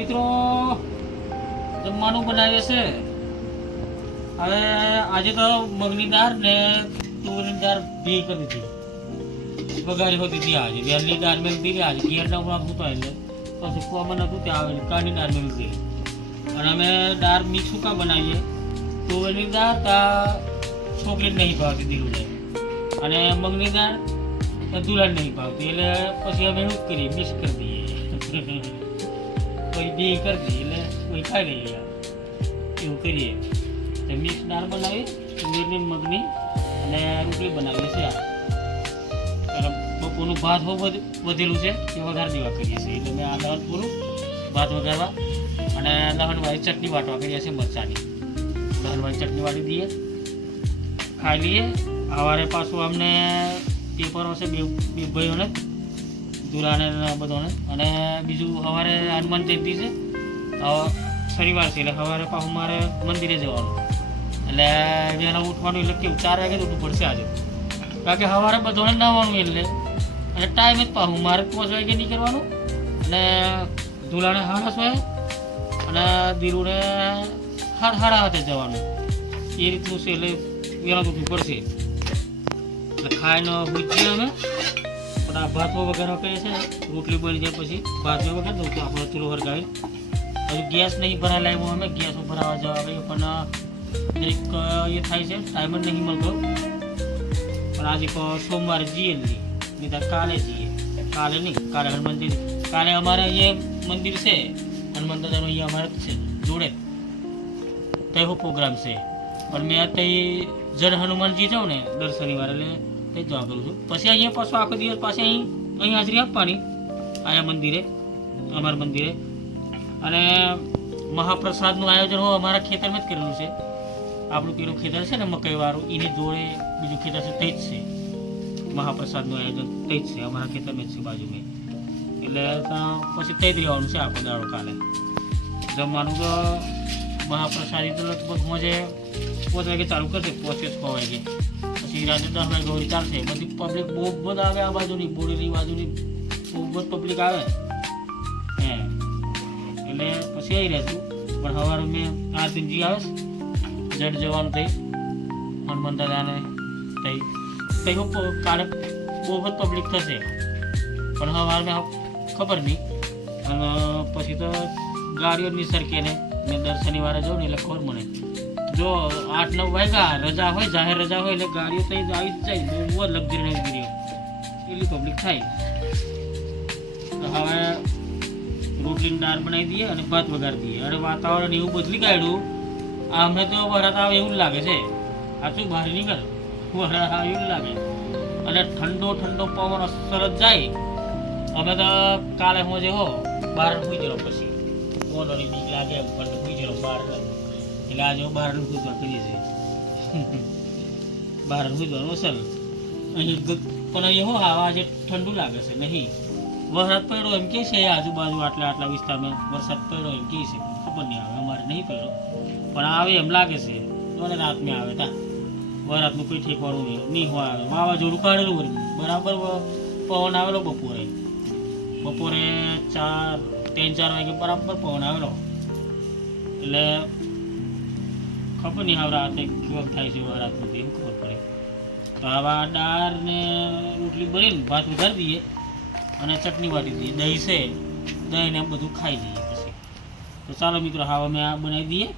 મિત્રો, જમવાનું બનાવે છે. હવે આજે તો મગની દાળ ને તુવેરની દાળ ભી કરી દીધી. વઘારી હોતી હતી આજે. વેલની દાળ મેં દીધી આજે. ઘેરના ઉણા હતું એટલે પછી કોમન હતું ત્યાં આવેલી કાળની દાળ મેં દીધી અને અમે દાળ મિક્સ કા બનાવીએ. તુવેરની દાળ તા છોકરી નહીં ભાવતી દીલું અને મગની દાળ દુલાન નહીં ભાવતી. એટલે પછી અમે એવું કરીએ? મિક્સ કરી દઈએ. કોઈ બે કરી દઈએ એટલે કોઈ ખાઈ લઈએ એવું કરીએ. તો મિક્સ દાળ બનાવી તુવેરની મગની અને રોટલી બનાવીએ છીએ આ. બપોરનું ભાત બહુ વધેલું છે, એ વઘાર દેવા કરીએ છીએ. એટલે મેં આ લહણ પૂરું ભાત વઘારવા અને લહણવાળી ચટણી વાટવા કરીએ છીએ મરચાની. લહણવાળી ચટણી વાટી દઈએ, ખાઈ લઈએ. સવારે પાછું અમને પેપર હશે બે બે ભાઈઓને. દુરાને બધાને. અને બીજું સવારે હનુમાન જયંતિ છે. શનિવાર છે એટલે સવારે પાછું મારે મંદિરે જવાનું. એટલે વહેલા ઉઠવાનું એટલે કેવું, ચાર વાગે તો ઉઠવું પડશે આજે. કારણ કે સવારે બધાને નાવાનું એટલે. અને ટાઈમ જ પાછું, મારે પાંચ વાગે નીકળવાનું અને ધુલાને સાડા હોય. અને દીરુને સાડા હાડા હાથે જવાનું. એ રીતનું છે એટલે વહેલા ઉઠવું પડશે. એટલે ખાઈને પૂછીએ અમે. પણ આ ભાત વગેરે કરીએ છે, રોટલી બની જાય પછી. ભાત વગર દઉં તો આપણો ચૂલો વરગાવી. હજુ ગેસ નહીં ભરાય લાવ્યો અમે, ગેસ ભરાવા જવા આવીએ પણ એક એ થાય છે, ટાઈમ જ નહીં મળતો. પણ આજે કહો સોમવારે જઈએ જ નહીં નહીં તો કાલે જઈએ. કાલે નહીં, કાલે હનુમાન મંદિર કાલે અમારે અહીંયા મંદિર છે, હનુમાન દાદાનું અહીંયા અમારે જ છે, જોડે. તેવો પ્રોગ્રામ છે. પણ મેં અત્યારે જન હનુમાનજી જાઉં ને, દર શનિવારે, એટલે તે જવાબ જવા કરું છું પછી અહીંયા પાછો આખો દિવસ પાછી અહીં અહીં હાજરી આપવાની, આયા મંદિરે, અમારા મંદિરે. અને મહાપ્રસાદનું આયોજન હું અમારા ખેતરમાં જ કરેલું છે. આપણું પેલું ખેતર છે ને, મકઈવાળું, એની જોડે બીજું ખેતર છે તે જ છે. મહાપ્રસાદનું આયોજન તે જ છે, અમારા ખેતરમાં જ છે બાજુમાં. એટલે પછી તે જ રહેવાનું છે આખો દાડો કાલે. જમવાનું તો મહાપ્રસાદી તો લગભગ મજે પાંચ વાગે ચાલુ કરશે કે છ વાગે. પછી વાગે ગૌરી ચાલશે બધી પબ્લિક બહુ બધા આવે આ બાજુની બોરેલી બાજુની બહુ બધ પબ્લિક આવે. હે. એટલે પછી આવી રહેતું પણ સવારે મેં આરતીજી આવે છે. જડ જવાનું થઈ. હનુમાન દાદાને થઈ. કઈ કાલે બહુ જ પબ્લિક થશે. પણ સવારે ખબર નહીં. અને પછી તો ગાડીઓ મેં દર શનિવારે જાઉં ને એટલે ખબર મને. જો આઠ નવ વાગ્યા, રજા હોય, જાહેર રજા હોય એટલે ગાડીઓ તો આવી જ જાય. બહુ જ લક્ઝરી લક્ઝરી. એટલી પબ્લિક થાય. હવે રોટલીની દાળ બનાવી દઈએ અને ભાત વઘારી દઈએ. અને વાતાવરણ એવું બદલી કાઢ્યું. આમને તો વરાત આવે એવું લાગે છે. આ શું બહાર નીકળ? વરાત આવે એવું લાગે. અને ઠંડો ઠંડો પવન અસર જ જાય. અમે તો કાલે હું જે હો બહાર સુઈ જરો પછી. બોલોની બીક લાગે, પણ સુઈ જરો બહાર એટલે આજે હું બહાર કૂદવા કરીએ છીએ બહાર કૂદવાનું અસલ અહીં પણ અહીં હું હવા, આજે ઠંડુ લાગે છે, નહીં. વરસાદ પડ્યો એમ કે છે, આજુબાજુ આટલા આટલા વિસ્તારમાં વરસાદ પડ્યો એમ કે છે. ખબર નહીં આવે, અમારે નહીં પડ્યો. પણ આવે એમ લાગે છે. અને રાતમાં આવે તા. વરાતનું કોઈ ઠેકવાનું નહીં નહીં હોય આવે. વાવાઝોડું કાઢેલું વળી બરાબર પવન આવેલો બપોરે. બપોરે ચાર, ત્રણ ચાર વાગે બરાબર પવન આવેલો. એટલે ખબર નહીં હવે રાતે કેવો થાય છે રાતનું તે એવું ખબર પડે. તો આવા દાળ ને રોટલી બનીને ભાત ઉધારી દઈએ અને ચટણી વાટી દઈએ. દહીં છે દહીં ને એમ બધું ખાઈ લઈએ પછી. તો ચાલો મિત્રો હા અમે આ બનાવી દઈએ.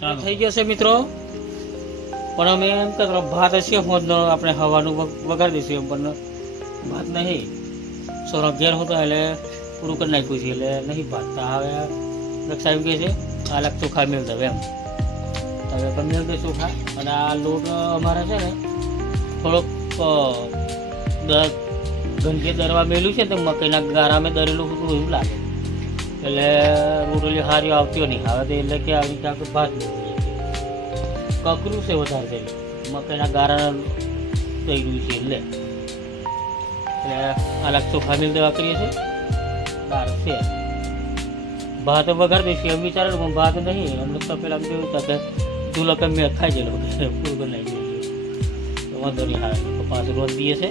ચાલો. થઈ ગયો છે મિત્રો. પણ અમે એમ કે ભાત હશે હોદનો આપણે હવાનું વગ- વઘારી દઈશું એમ પણ ભાત નહીં. સોરો ઘેર હતો એટલે પૂરું કરી નાખ્યું છે એટલે નહીં ભાત તો હવે દક્ષા એમ કહે છે આ અલગ ચોખા મેળ દે એમ. હવે પણ બે ચોખા અને આ લોટ અમારે છે ને થોડોક અ, દ- દરવા મેલું છે તો મકાઈના ગારા ગારામાં દરેલું ટુકડું એવું લાગે. એટલે રોટલી હારી આવતી નહીં. આવે તો એટલે કે આવી ક્યાંક ભાત કકરું છે વધારે છે મકાઈના ગારા થઈ ગયું છે એટલે. એટલે અલગ ચોખા મિલ દેવા કરીએ છીએ. દાળ છે. ભાત વગર દઈશું. એમ વિચારે પણ ભાત નહીં. અમને તો પેલા કેવું ચૂલો કે મેં ખાઈ ગયેલો પૂરું નાખ્યું તો વાંધો નહીં, હા પાછું રોજ દઈએ છે.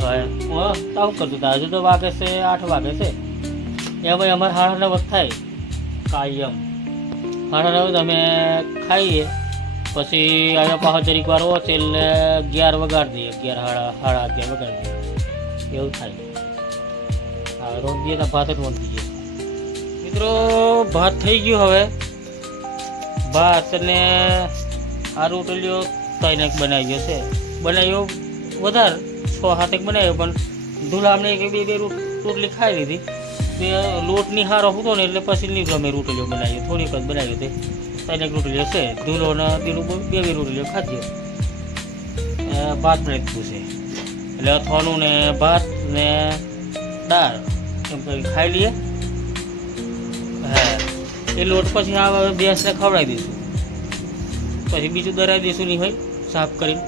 હવે, હું તાવ કરતું હતા. હજુ તો વાગે છે, આઠ વાગે છે. એમાં અમારે હાડા નવ થાય. કાયમ. હાડા નવ અમે ખાઈએ. પછી અહીંયા પાછો જરીક વાર ઓછે એટલે અગિયાર વગાડી દઈએ. અગિયાર હાડા હાડા અગિયાર વગાડ દઈએ. એવું થાય. હા, રોજ દઈએ ભાત જ રોંધી દઈએ મિત્રો, ભાત થઈ ગયું હવે. ભાત અને આ રોટલીઓ ત્રણ એક બનાવ્યો છે. બનાવ્યો વધારે, છ સાત એક બનાવ્યો, પણ ધૂલામને એક બે બે રોટ- રોટલી ખાઈ લીધી. તે લોટની હારો હતો ને, એટલે પછી નહીં ગમે રોટલીઓ બનાવી થોડીક જ બનાવી તે. ત્રણ એક રોટલીઓ છે. ધૂલો ને દીલું બે બે રોટલીઓ ખાધી. ભાત બનાવી છે એટલે અથવાનું ને ભાત ને દાળ, એમ કરી ખાઈ લઈએ. એ લોટ પછી આ ભેંસને ખવડાવી દઈશું. પછી બીજું દરાવી દઈશું નહીં હોય સાફ કરીને.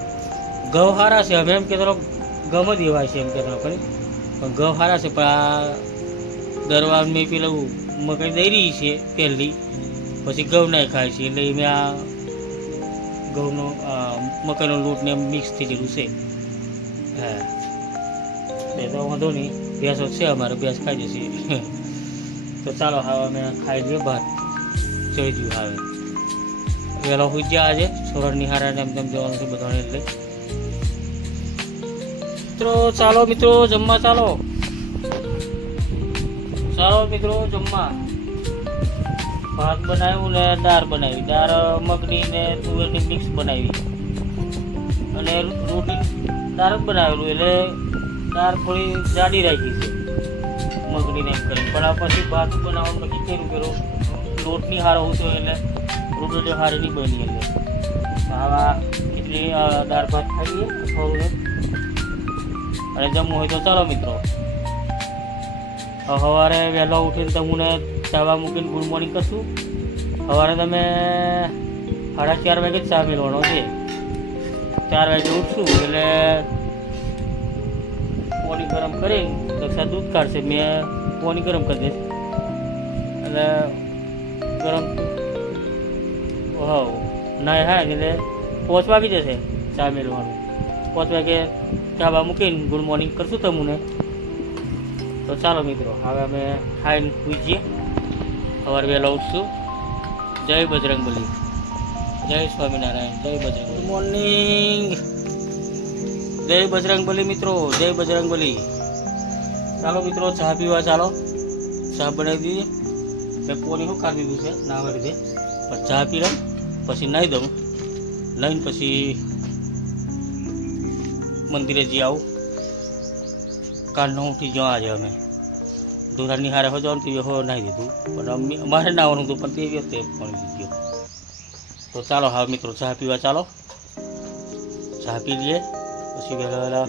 ઘઉં સારા છે, અમે એમ કે થોડો ગમ દેવાય છે એમ કે કરી પણ ઘઉં સારા છે, પણ આ દરવાર મેં પેલું મકાઈ દઈ રહી છે, પહેલી. પછી ઘઉં નહીં ખાય છે, એટલે મેં આ ઘઉંનો મકાઈનો લોટ ને મિક્સ થઈ ગયેલું છે. હા. એ તો વાંધો નહીં, ભેંસો છે અમારે, ભેંસ ખાઈ જશે. તો ચાલો, હવે અમે ખાઈ લઈએ ભાત. જોઈ ગયું આવે વહેલો હોઈ આજે સોરણની નિહારાને એમ તેમ જવાનું છે બધાને એટલે. મિત્રો, ચાલો મિત્રો, જમવા ચાલો. ચાલો મિત્રો, જમવા. ભાત બનાવ્યું ને દાળ બનાવી. દાળ, મગની ને તુવેરની મિક્સ બનાવી. અને રોટલી દાળ બનાવેલું એટલે દાળ થોડી જાડી રાખી છે. મગનીને એમ કરી પણ આ પછી ભાત બનાવવાનું નક્કી કર્યું કે રો- લોટની હારો હતો એટલે રોટલી હારી નહીં બની એટલે. આવા કેટલી દાળ ભાત ખાઈએ થોડું અને જમવું હોય તો ચાલો મિત્રો. સવારે વહેલો ઉઠીને તમને ચાવા મૂકીને ગુડ મોર્નિંગ કરશું. સવારે તમે સાડા ચાર વાગે જ ચા મેળવાનો છે. ચાર વાગે ઉઠશું એટલે પોણી ગરમ કરીને દક્ષા દૂધ કાઢશે. મેં પાણી ગરમ કરી દઈશ એટલે ગરમ. હોવ ના હા એટલે પાંચ વાગી જશે ચા મેળવાનું પાંચ વાગે ચા બા મૂકીને ગુડ મોર્નિંગ કરશું તમને. તો ચાલો મિત્રો, હવે અમે ખાઈને સુઈ જઈએ સવારે વહેલા ઉઠશું. જય બજરંગબલી જય સ્વામિનારાયણ, જય બજરંગ ગુડ મોર્નિંગ. જય બજરંગબલી મિત્રો, જય બજરંગબલી ચાલો મિત્રો, ચા પીવા ચાલો. ચા બનાવી દઈએ. મેં પોની શું કાઢી દીધું છે ના આવી રીતે પણ ચા પી લઉં પછી નાહી દઉં લઈને પછી મંદિરે જઈ આવું કાલનો ઉઠી ગયો આજે અમે દુરાની હારે હો જવાનું તો હો નાહી દીધું પણ અમે અમારે નાવાનું હતું પણ તે વ્યક્તિ પણ ગયો તો ચાલો હા મિત્રો ચા પીવા ચાલો ચા પી લઈએ પછી વહેલા વહેલા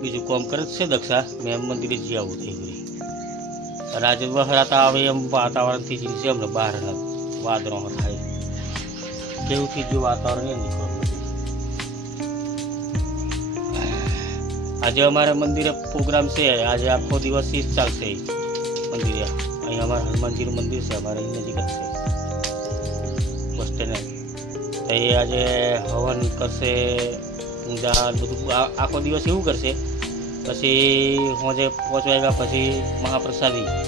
બીજું કામ કરે જ છે દક્ષા મેં મંદિરે જઈ આવું થઈ ગઈ આજે વહરાતા આવે એમ વાતાવરણથી જ છે અમને બહાર વાદળો થાય. કેવું થઈ વાતાવરણ એ આજે અમારે મંદિરે પ્રોગ્રામ છે. આજે આખો દિવસ જ ચાલશે મંદિરે. અહીં અમારા હનુમાનજીનું મંદિર છે. અમારે નજીક જ છે. Bus stand. તો એ આજે હવન કરશે, પૂજા બધું. આખો દિવસ એવું કરશે. પછી સાંજે પહોંચવા પછી મહાપ્રસાદી.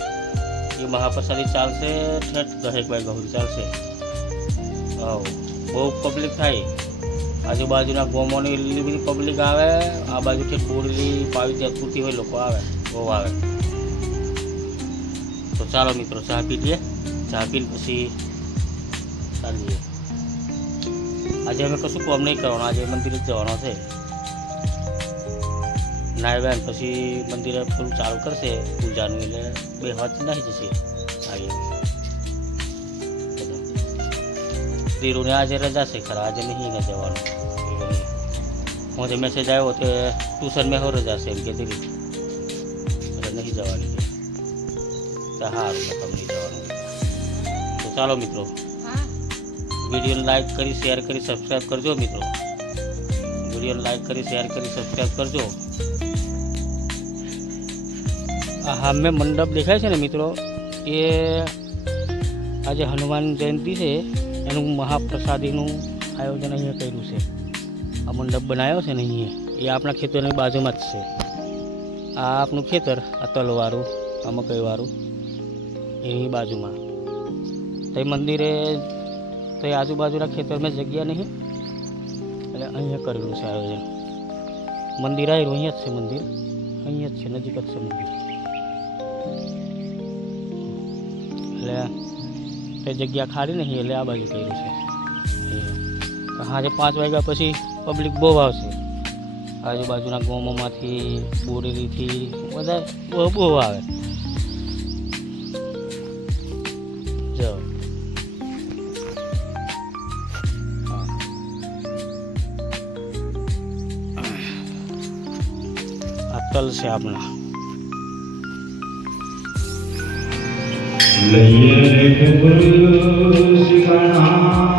એ મહાપ્રસાદી ચાલશે, ઠેઠ દહેકભાઈ ગૌરી ચાલશે. હા બહુ પબ્લિક થાય. આજુબાજુના ગોમોની એટલી બધી પબ્લિક આવે, આ બાજુથી બોરલી પાવી તૂટી હોય લોકો આવે, બહુ આવે. તો ચાલો મિત્રો, ચા પી લઈએ. ચા પીને પછી ચાલીએ. આજે અમે કશું કોમ નહીં કરવાનું, આજે મંદિરે જવાનો છે. નાયવાન પછી મંદિરે થોડું ચાલુ કરશે, પૂજાનું એટલે બે હાથ નાહી જશે. આજે ધીરુને આજે રજા છે ખરા, આજે નહીં ને જવાનું. હું જે મેસેજ આવ્યો તે ટ્યુશન મેં હો રજા છે એમ કે દીધી એટલે નહીં જવાની કે તો સારું મેં તમને જવાનું. તો ચાલો મિત્રો, વિડીયોને લાઈક કરી શેર કરી સબસ્ક્રાઈબ કરજો મિત્રો. વિડીયોને લાઈક કરી શેર કરી સબસ્ક્રાઈબ કરજો. સામે મંડપ દેખાય છે ને મિત્રો, એ આજે હનુમાન જયંતિ છે, એનું મહાપ્રસાદીનું આયોજન અહીંયા કર્યું છે. આ મંડપ બનાવ્યો છે ને અહીંયા, એ આપણા ખેતરની બાજુમાં જ છે. આ આપણું ખેતર, આ તલવાળું આ મકઈવાળું એની બાજુમાં. તે મંદિરે તે આજુબાજુના ખેતરમાં જગ્યા નહીં, એટલે અહીંયા કરેલું છે આયોજન. મંદિર આવ્યું અહીંયા જ છે મંદિર. અહીંયા જ છે, નજીક જ છે મંદિર. તે જગ્યા ખાલી નહીં એટલે આ બાજુ કર્યું છે. એ. સાંજે પાંચ વાગ્યા પછી પબ્લિક બહુ આવશે. આજુબાજુના ગામોમાંથી બોરેલીથી બધા બહુ બહુ આવે. જો. આ તલ છે આપણા લઈએ ખબર શિકાણા